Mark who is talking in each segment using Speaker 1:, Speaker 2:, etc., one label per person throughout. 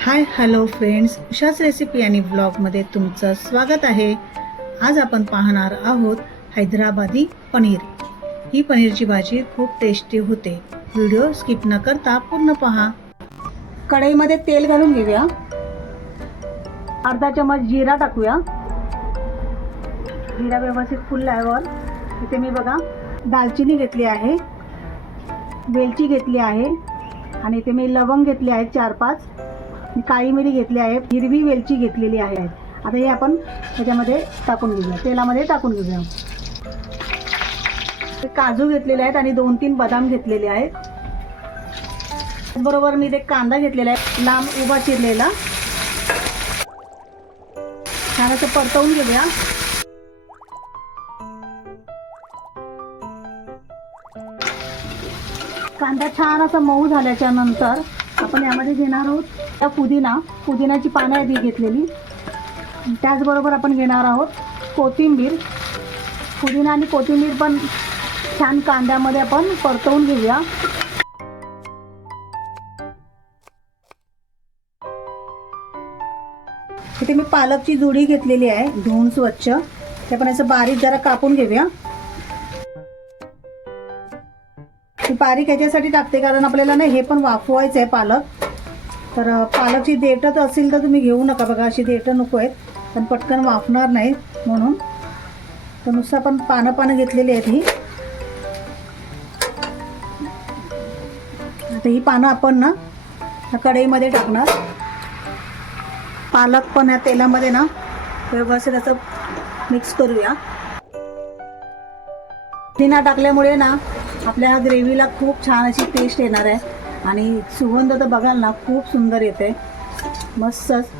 Speaker 1: Hi hello friends. उषाच recipe आणि ब्लॉगमध्ये तुमचं स्वागत आहे. आज आपण पाहणार आहोत हैदराबादी पनीर. ही पनीरची भाजी खूप टेस्टी होते. व्हिडिओ स्किप न करता पूर्ण पहा. कढईमध्ये तेल घालून घेऊया. अर्धा चमच जिरा टाकूया. जिरा व्यवस्थित फुलल्यावर इथे मी बघा दालचिनी घेतली आहे. वेलची घेतली आहे. आणि इथे मी लवंग घेतली आहे चार पाच काळी मिरी घेतली आहे हिरवी वेलची घेतलेली आहे. आता हे आपण त्याच्यामध्ये टाकून घेऊया. तेलामध्ये टाकून घेऊया. काजू घेतलेले आहेत आणि दोन तीन बदाम घेतलेले आहेत. बरोबर मी ते कांदा घेतलेला आहे. लांब उभा चिरलेला. छान असं परतवून घेऊया. कांदा छान असा मऊ झाल्याच्यानंतर आपण यामध्ये घेणार आहोत त्या पुदिना पुदिनाची पानं आधी घेतलेली. त्याचबरोबर आपण घेणार आहोत कोथिंबीर. पुदिना आणि कोथिंबीर पण छान कांद्यामध्ये आपण परतवून घेऊया. इथे मी पालकची जुडी घेतलेली आहे धुवून स्वच्छ. ते पण असं बारीक जरा कापून घेऊया. बारीक याच्यासाठी टाकते कारण आपल्याला ना हे पण वाफवायचं आहे पालक. तर पालकची देठं असेल तर तुम्ही घेऊ नका बघा अशी देठं नको आहेत. पण पटकन वाफणार नाही म्हणून. तर नुसतं आपण पानं पानं घेतलेली आहेत ही. आता ही पानं आपण ना कढईमध्ये टाकणार. पालक पण या तेलामध्ये ना व्यवस्थित असं मिक्स करूया. पुदिना टाकल्यामुळे ना आपल्या ग्रेव्हीला खूप छान अशी टेस्ट येणार आहे. आणि सुगंध तर बघाल ना खूप सुंदर येते. मस्तच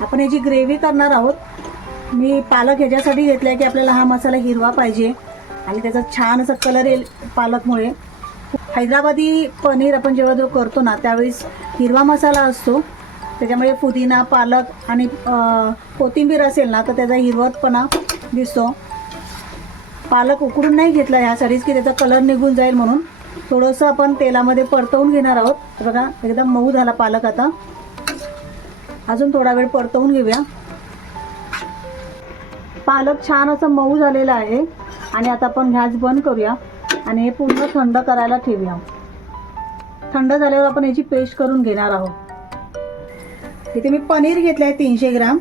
Speaker 1: आपण याची ग्रेव्ही करणार आहोत. मी पालक ह्याच्यासाठी घेतला की आपल्याला हा मसाला हिरवा पाहिजे. आणि त्याचा छान असा कलर येईल पालकमुळे. हैदराबादी पनीर आपण जेव्हा जो करतो ना त्यावेळेस हिरवा मसाला असतो. त्याच्यामुळे पुदिना पालक आणि कोथिंबीर असेल ना तर त्याचा हिरवतपणा दिसतो. पालक उकडून नाही घेतला ह्यासाठीच की त्याचा कलर निघून जाईल म्हणून. थोडंसं आपण तेलामध्ये परतवून घेणार आहोत. बघा एकदम मऊ झाला पालक आता. अजून थोडा वेळ परतवून घेऊया. पालक छान असं मऊ झालेला आहे. आणि आता आपण गॅस बंद करूया. आणि हे पूर्ण थंड करायला ठेवूया. थंड झाल्यावर आपण याची पेस्ट करून घेणार आहोत. इथे मी पनीर घेतलं आहे तीनशे ग्राम.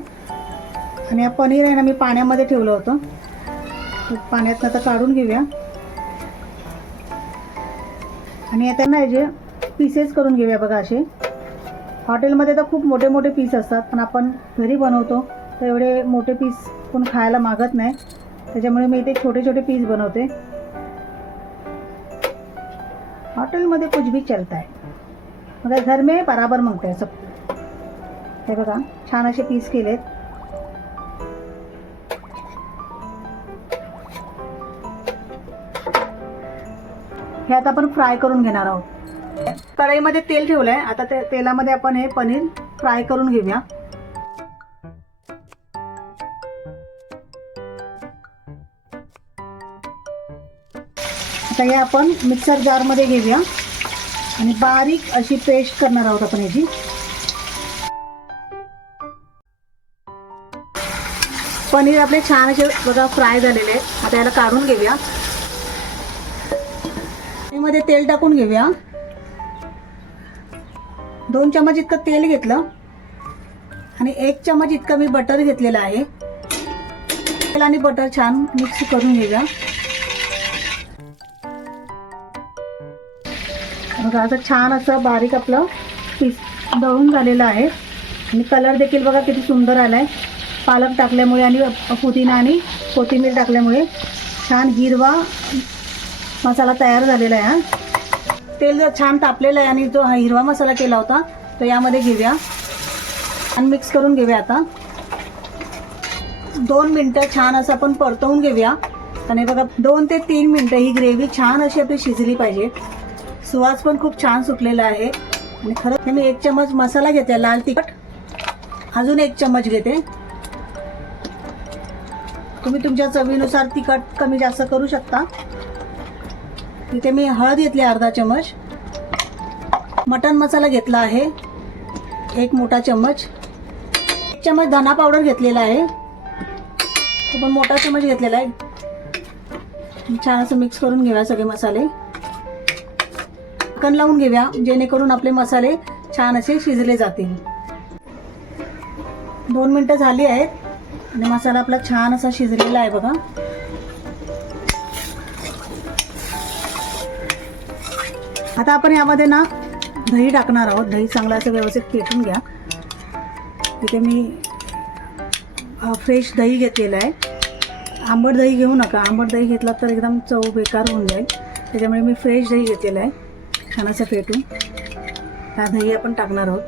Speaker 1: आणि हा पनीर आहे ना मी पाण्यामध्ये ठेवलं होतं. पाण्यातनं पाण्यात आता काढून घेऊया. आणि आता ना जे पीसेस करून घेऊया बघा असे. हॉटेलमध्ये तर खूप मोठे मोठे पीस असतात पण आपण घरी बनवतो तर एवढे मोठे पीस कोण खायला मागत नाही. त्याच्यामुळे मी इथे छोटे छोटे पीस बनवते. हॉटेलमध्ये कुछ भी चलता है. मगर घर में बराबर मागते हैं सब. हे बघा छान असे पीस केलेत. हे आता आपण फ्राय करून घेणार आहोत. कढईमध्ये तेल ठेवलंय. आता ते तेलामध्ये आपण हे पनीर फ्राय करून घेऊया. आता हे आपण मिक्सर जारमध्ये घेऊया. आणि बारीक अशी पेस्ट करणार आहोत आपण याची. पनीर आपले छान असे बघा फ्राय झालेले आहेत आता याला काढून घेऊया. मध्ये तेल टाकून घेऊया. दोन चमच इतकं तेल घेतलं. आणि एक चमच इतकं मी बटर घेतलेलं आहे. तेल आणि बटर छान मिक्स करून घेऊया. बघा असं छान असं बारीक आपलं पीस दळून झालेलं आहे. आणि कलर देखील बघा किती सुंदर आलाय. पालक टाकल्यामुळे आणि पुदिना आणि कोथिंबीर टाकल्यामुळे छान हिरवा मसाला तयार झालेला आहे तेल जर छान तापलेलं आहे आणि जो हा हिरवा मसाला केला होता तो यामध्ये घेऊया. आणि मिक्स करून घेऊया आता. दोन मिनटं छान असं आपण परतवून घेऊया. आणि बघा दोन ते तीन मिनटं ही ग्रेव्ही छान अशी आपली शिजली पाहिजे. सुवास पण खूप छान सुटलेला आहे. आणि खरं म्हणजे मी एक चमच मसाला घेते लाल तिखट. अजून एक चमच घेते. तुम्ही तुमच्या चवीनुसार तिखट कमी जास्त करू शकता. तिथे मी हळद घेतली अर्धा चम्मच. मटन मसाला घेतला आहे. एक मोठा चम्मच. एक चम्मच धना पावडर घेतलेला आहे. तो पण मोठा चम्मच घेतलेला आहे. छान असं मिक्स करून घेऊया सगळे मसाले. कण लावून घेऊया जेणेकरून आपले मसाले छान असे शिजले जातील. दोन मिनटं झाली आहेत आणि मसाला आपला छान असा शिजलेला आहे बघा. आता आपण यामध्ये ना दही टाकणार आहोत. दही चांगलं असं व्यवस्थित पेटून घ्या. तिथे मी फ्रेश दही घेतलेलं आहे. आंबट दही घेऊ नका. आंबट दही घेतला तर एकदम चव बेकार होऊन जाईल. त्याच्यामुळे मी फ्रेश दही घेतलेलं आहे. छान असं फेटून हा दही आपण टाकणार आहोत.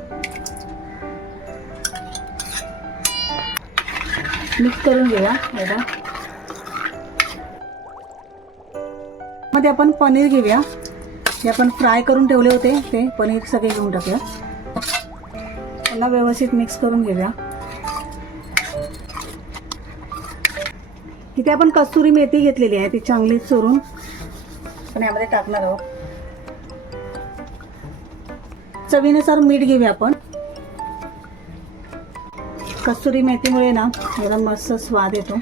Speaker 1: मिक्स करून घेऊया एकदा. मध्ये आपण पनीर घेऊया. जे आपण फ्राय करून ठेवले होते ते पनीर सगळे घेऊन टाकूया. पुन्हा व्यवस्थित मिक्स करून घेऊया. इथे आपण कस्तुरी मेथी घेतलेली आहे ती चांगली चोरून पण यामध्ये टाकणार आहोत. चवीनुसार मीठ घेऊया आपण. कस्तुरी मेथीमुळे ना एकदम मस्त स्वाद येतो.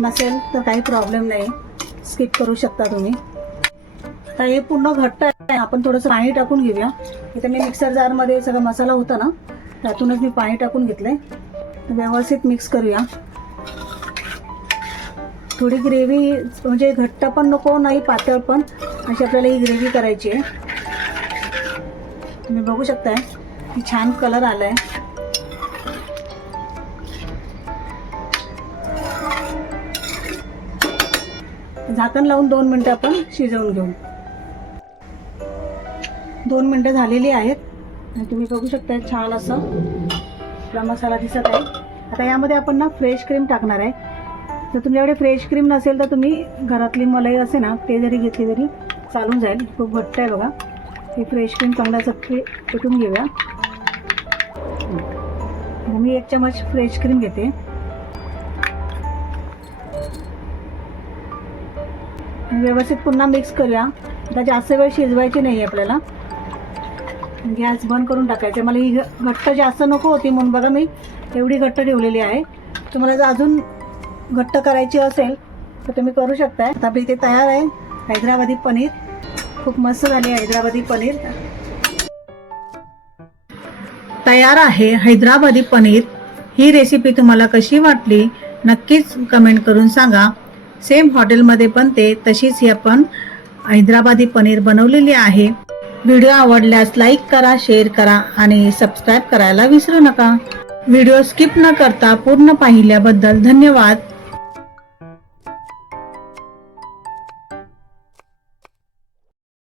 Speaker 1: नसेल तर काही प्रॉब्लेम नाही. स्किप करू शकता तुम्ही. आता हे पूर्ण घट्ट आहे. आपण थोडंसं पाणी टाकून घेऊया. इथे मी मिक्सर जारमध्ये सगळा मसाला होता ना त्यातूनच मी पाणी टाकून घेतलंय. व्यवस्थित मिक्स करूया. थोडी ग्रेव्ही म्हणजे घट्ट पण नको नाही पातळ पण. अशी आपल्याला ही ग्रेव्ही करायची आहे. तुम्ही बघू शकताय की छान कलर आलाय. झाकण लावून दोन मिनटं आपण शिजवून घेऊ. दोन मिनटं झालेली आहेत. आणि तुम्ही बघू शकता छान असं आपला मसाला दिसत आहे. आता यामध्ये आपण ना फ्रेश क्रीम टाकणार आहे. जर तुमच्याकडे फ्रेश क्रीम नसेल तर तुम्ही घरातली मलाई असे ना ते जरी घेतली तरी चालून जाईल. खूप घट्ट आहे बघा. ही फ्रेश क्रीम चांगल्या चक्की पेटून घेऊया. मी एक चमच फ्रेश क्रीम घेते. व्यवस्थित पुन्हा मिक्स करूया. आता जास्त वेळ शिजवायची नाही आहे आपल्याला. गॅस बंद करून टाकायचं. मला ही घ- घट्ट जास्त नको होती म्हणून बघा मी एवढी घट्ट ठेवलेली आहे. तुम्हाला जर अजून घट्ट करायची असेल तर तुम्ही करू शकताय. आता आपली इथे तयार आहे हैदराबादी पनीर. खूप मस्त झाली हैदराबादी पनीर. तयार आहे हैदराबादी पनीर. ही रेसिपी तुम्हाला कशी वाटली नक्कीच कमेंट करून सांगा. सेम हॉटेलमध्ये पण ते तशीच ही आपण हैदराबादी पनीर बनवलेली आहे. व्हिडिओ आवडल्यास लाईक करा शेअर करा आणि सबस्क्राईब करायला विसरू नका. व्हिडिओ स्किप न करता पूर्ण पाहिल्याबद्दल धन्यवाद.